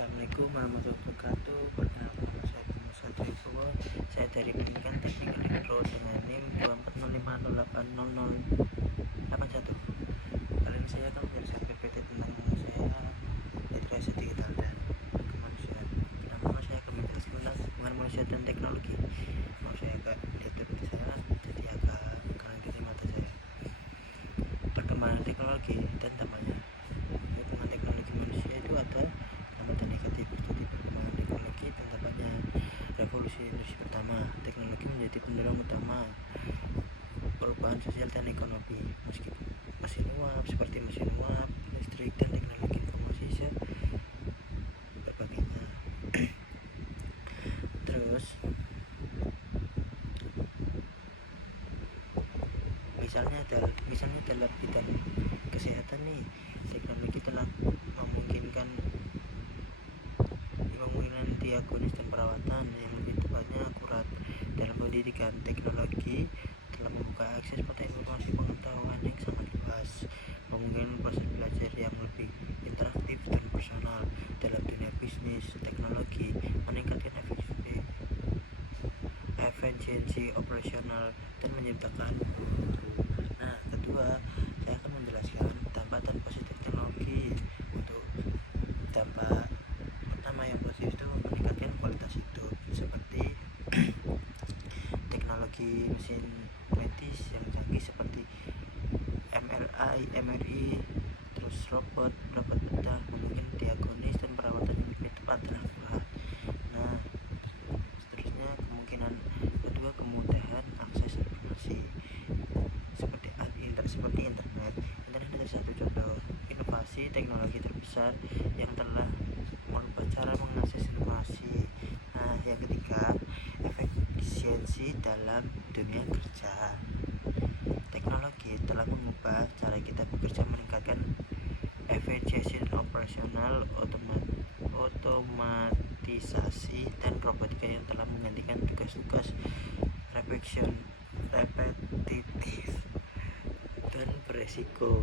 Assalamualaikum warahmatullahi wabarakatuh. Perkenalkan nama saya Bimo Satrio. Saya dari Pendidikan Teknik Elektro dengan NIM 2405080081. Kali ini saya akan menjelaskan PPT tentang saya literasi digital dan kemanusiaan. Nama saya akan menjelaskan tentang hubungan manusia dan teknologi. Mau saya agak lihat PPT saya, jadi agak kanan kiri mata saya. Perkembangan teknologi dan dampaknya. Hubungan teknologi manusia itu ada dan negatif. Jadi perkembangan teknologi dan dampaknya. Revolusi industri pertama, teknologi menjadi pendorong utama perubahan sosial dan ekonomi. Meskipun mesin uap listrik dan teknologi informasi sebagainya. Terus misalnya dalam bidang kesehatan nih, teknologi telah memungkinkan diagnosis dan perawatan yang lebih tepatnya akurat. Dalam pendidikan, teknologi telah membuka akses pada informasi pengetahuan yang sangat luas, memungkinkan proses belajar yang lebih interaktif dan personal. Dalam dunia bisnis, teknologi meningkatkan efisiensi operasional dan menciptakan. Nah, kedua, saya akan menjelaskan dampak dan positif teknologi. Untuk dampak pertama yang positif itu meningkatkan kualitas hidup, seperti teknologi mesin medis yang canggih seperti MRI, terus robot bedah memungkinkan diagnosis dan perawatan yang lebih tepat dan akurat. Nah, seterusnya kedua, kemudahan akses informasi seperti internet adalah satu contoh inovasi teknologi terbesar yang telah merubah cara mengakses informasi. Nah, yang ketiga, efisiensi dalam dunia kerja. Teknologi telah mengubah cara kita bekerja, meningkatkan efisiensi operasional, otomatisasi dan robotika yang telah menggantikan tugas-tugas repetitif dan beresiko.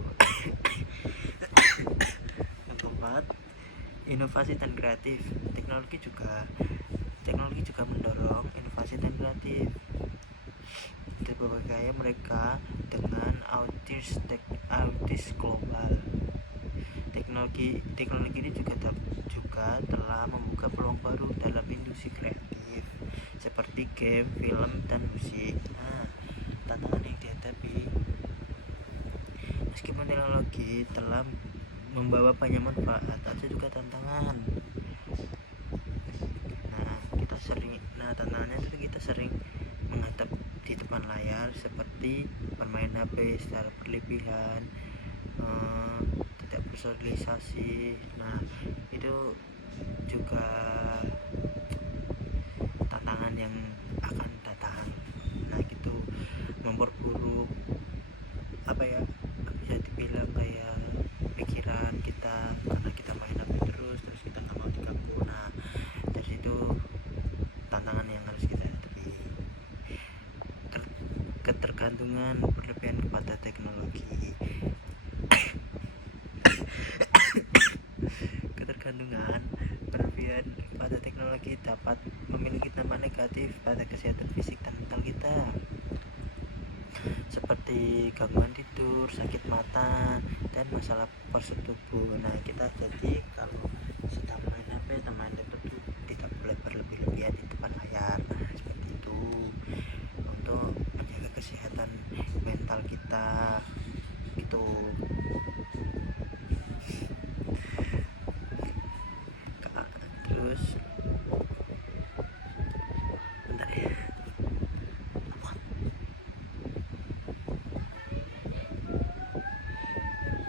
Yang keempat, inovasi dan kreatif. Teknologi juga mendorong inovasi dan kreatif. Berbagai mereka dengan audiens global. Teknologi ini juga telah membuka peluang baru dalam industri kreatif seperti game, film, dan musik. Nah, tantangan yang dihadapi. Meskipun teknologi telah membawa banyak manfaat, ada juga tantangan. Tantangannya itu kita sering menghadap di depan layar, seperti bermain HP secara berlebihan, tidak bersosialisasi. Nah, itu juga tantangan yang akan datang. Nah, itu memperburuk bisa dibilang kayak pikiran kita, karena kita main HP terus kita nggak mau diganggu. Nah, dari situ tantangan yang harus kita hadapi. Ketergantungan berlebihan kepada teknologi. Ketergantungan berlebihan pada teknologi dapat memiliki dampak negatif pada kesehatan fisik dan mental kita, seperti gangguan tidur, sakit mata, dan masalah postur tubuh. Nah, kita jadi kalau sedang main HP atau main laptop itu tidak boleh berlebih-lebihan di depan layar. Nah, seperti itu untuk menjaga kesehatan mental kita gitu. Terus bentar ya.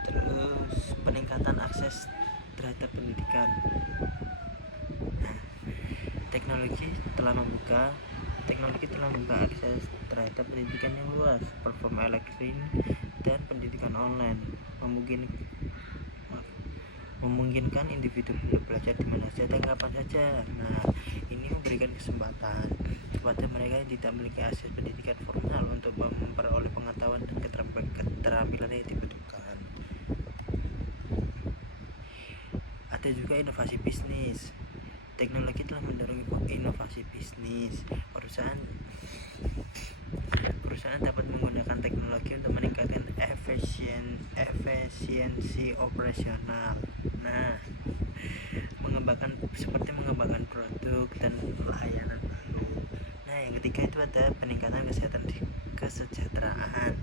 Terus peningkatan akses terhadap pendidikan. Nah, teknologi telah membuka akses terhadap pendidikan yang luas, platform elektronik dan pendidikan online memungkinkan individu belajar di mana saja dan kapan saja. Nah, ini memberikan kesempatan kepada mereka yang tidak memiliki akses pendidikan formal untuk memperoleh pengetahuan dan keterampilan yang dibutuhkan. Ada juga inovasi bisnis. Teknologi telah mendorong inovasi bisnis. Perusahaan dapat menggunakan teknologi untuk meningkatkan efisiensi operasional. Nah, seperti mengembangkan produk dan layanan baru. Nah, yang ketiga itu ada peningkatan kesejahteraan.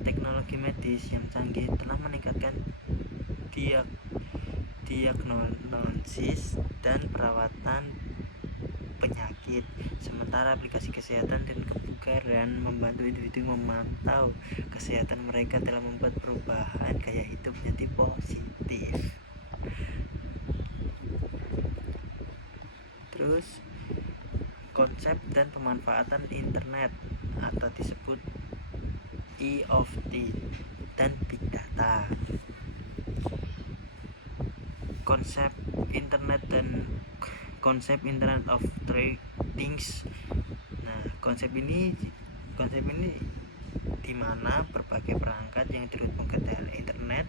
Teknologi medis yang canggih telah meningkatkan diagnosis dan perawatan penyakit, sementara aplikasi kesehatan dan kebugaran membantu individu memantau kesehatan mereka dalam membuat perubahan gaya hidup menjadi positif. Terus konsep dan pemanfaatan internet atau disebut IoT dan Big Data. Konsep Internet of Things. Nah, konsep ini di mana berbagai perangkat yang terhubung ke internet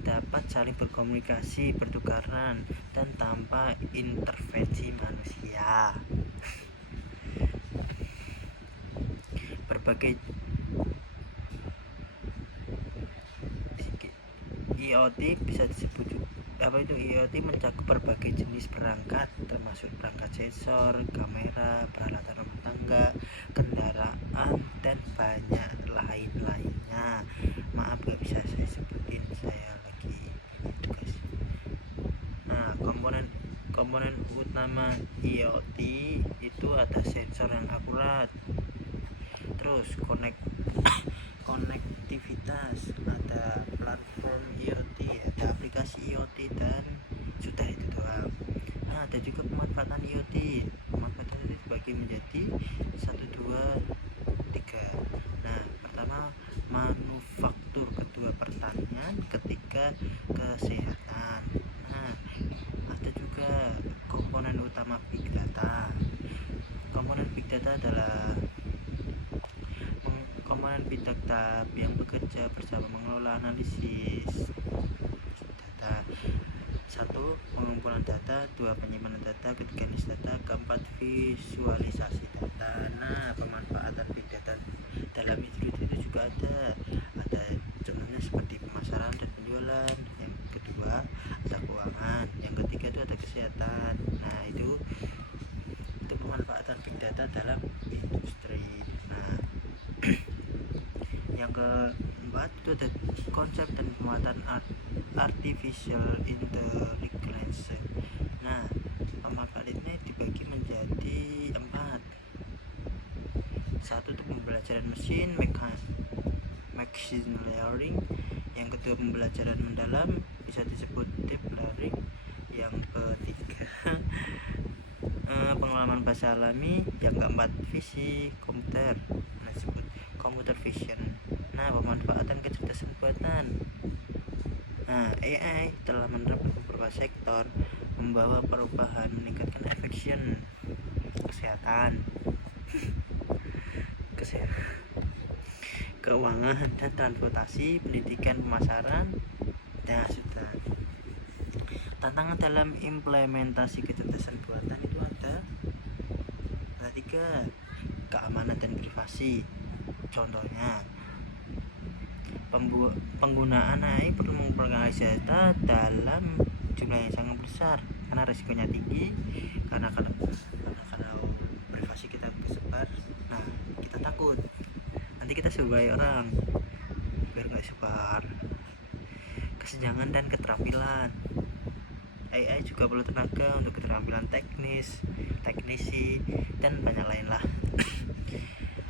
dapat saling berkomunikasi, bertukaran, dan tanpa intervensi manusia. Berbagai IoT bisa disebut IoT mencakup berbagai jenis perangkat, termasuk perangkat sensor, kamera, peralatan rumah tangga, kendaraan, dan banyak lainnya. Maaf gak bisa saya sebutin, saya lagi tugas. Nah, komponen utama IoT itu ada sensor yang akurat, terus konektivitas, ada platform IoT, ada aplikasi IoT, dan sudah itu doang. Nah, ada juga pemanfaatan IoT. Pemanfaatan itu dibagi menjadi 1, 2, 3. Nah, pertama manufaktur, kedua pertanian, ketiga kesehatan. Nah, ada juga komponen utama Big Data. Komponen Big Data adalah komponen Big Data yang bekerja bersama mengelola analisis data. 1. Pengumpulan data, 2. Penyimpanan data, ketiga analis data, keempat visualisasi data. Nah, pemanfaatan Big Data dalam industri itu juga ada contohnya seperti pemasaran dan penjualan. Yang kedua ada keuangan, yang ketiga itu ada kesehatan. Nah, itu pemanfaatan Big Data dalam industri. Nah, yang keempat itu ada konsep dan pemanfaatan artificial intelligence. Nah, pemanfaatan ini dibagi menjadi 4. 1 itu pembelajaran mesin, machine learning. Yang kedua pembelajaran mendalam, bisa disebut deep learning. Yang ketiga pengalaman bahasa alami. Yang keempat visi komputer, disebut computer vision. Nah, pemanfaatan kecerdasan buatan. Nah, AI telah menerapkan beberapa sektor, membawa perubahan, meningkatkan efisien kesehatan, keuangan dan transportasi, pendidikan, pemasaran. Nah, sudah. Tantangan dalam implementasi kecerdasan buatan itu ada 3. Keamanan dan privasi. Contohnya, penggunaan AI perlu mengumpulkan data dalam jumlah yang sangat besar karena risikonya tinggi, karena kalau privasi kita kesebar, nah kita takut nanti kita sebagai orang biar nggak sebar. Kesenjangan dan keterampilan. AI juga perlu tenaga untuk keterampilan teknisi, dan banyak lain lah.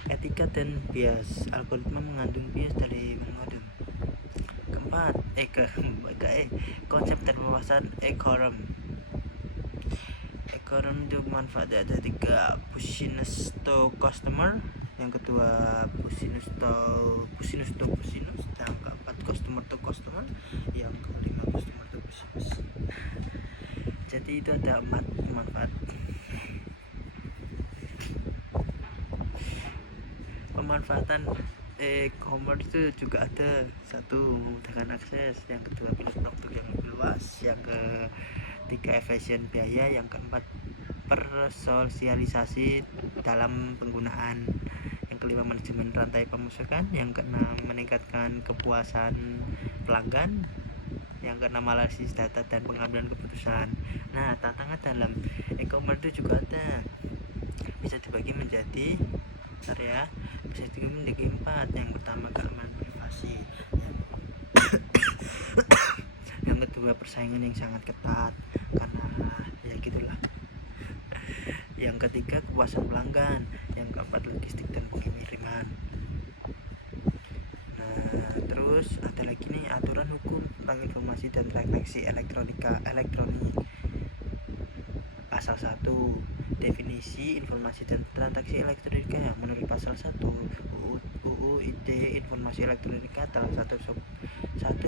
Etika dan bias. Algoritma mengandung bias dari mengandung. Keempat, konsep dan pembahasan ekonom itu manfaat ada 3. Business to customer. Yang kedua business, yang keempat customer to customer, yang kelima customer to business. Jadi itu ada 4 manfaat. Pemanfaatan e-commerce itu juga ada. 1. Memudahkan akses. Yang kedua, pilih produk yang luas, yang ketiga efisien biaya, yang keempat bersosialisasi dalam penggunaan, yang kelima manajemen rantai pemasaran, yang keenam meningkatkan kepuasan pelanggan, yang keenam analisis data dan pengambilan keputusan. Nah, tantangan dalam e-commerce itu juga ada, bisa dibagi menjadi bisa dibagi menjadi 4. Yang pertama keamanan privasi, yang kedua persaingan yang sangat ketat karena ya gitulah, yang ketiga kepuasan pelanggan, yang keempat logistik dan pengiriman. Nah, terus ada lagi nih aturan hukum tentang informasi dan transaksi elektronik. Pasal 1, definisi informasi dan transaksi elektronika. Menurut pasal 1 UU ITE, informasi elektronika dalam satu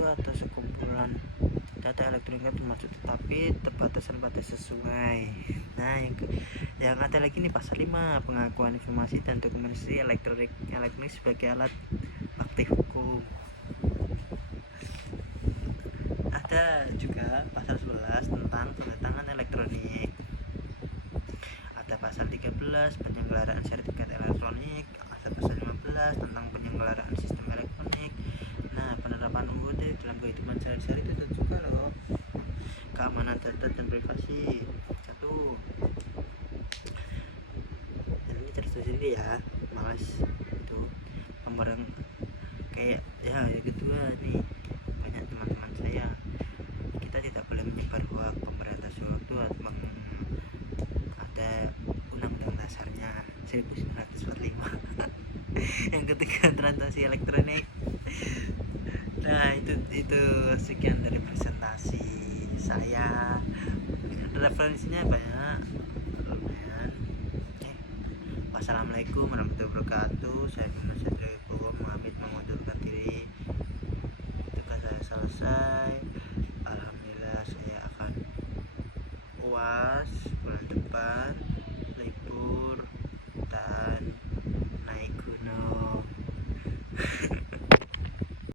atau sekumpulan data elektronika termasuk, tetapi terbatasan pada sesuai. Nah, yang ada lagi nih pasal 5, pengakuan informasi dan dokumentasi elektronik sebagai alat bakti hukum. Ada juga pasal 11 tentang tanda tangan elektronik. Ada pasal 13 penyelenggaraan sertifikat elektronik. Ada pasal 15 tentang penyelenggaraan sistem elektronik. Nah, penerapan UUD dalam kehidupan sehari-hari itu juga loh. Keamanan data dan privasi 1. Dan ini cerita sendiri ya, malas itu pembarang kayak ya. Yang kedua nih, banyak teman-teman saya, kita tidak boleh menyebar hoax. Pemberantasan hoax itu ada undang-undang dasarnya 1945. Yang ketiga transaksi elektronik. Nah, itu sekian dari presentasi saya. Referensinya banyak lumayan. Wassalamualaikum warahmatullahi wabarakatuh. Saya Muhammad Sadri Muhammad mengundurkan diri. Tugas saya selesai. Alhamdulillah, saya akan UAS bulan depan.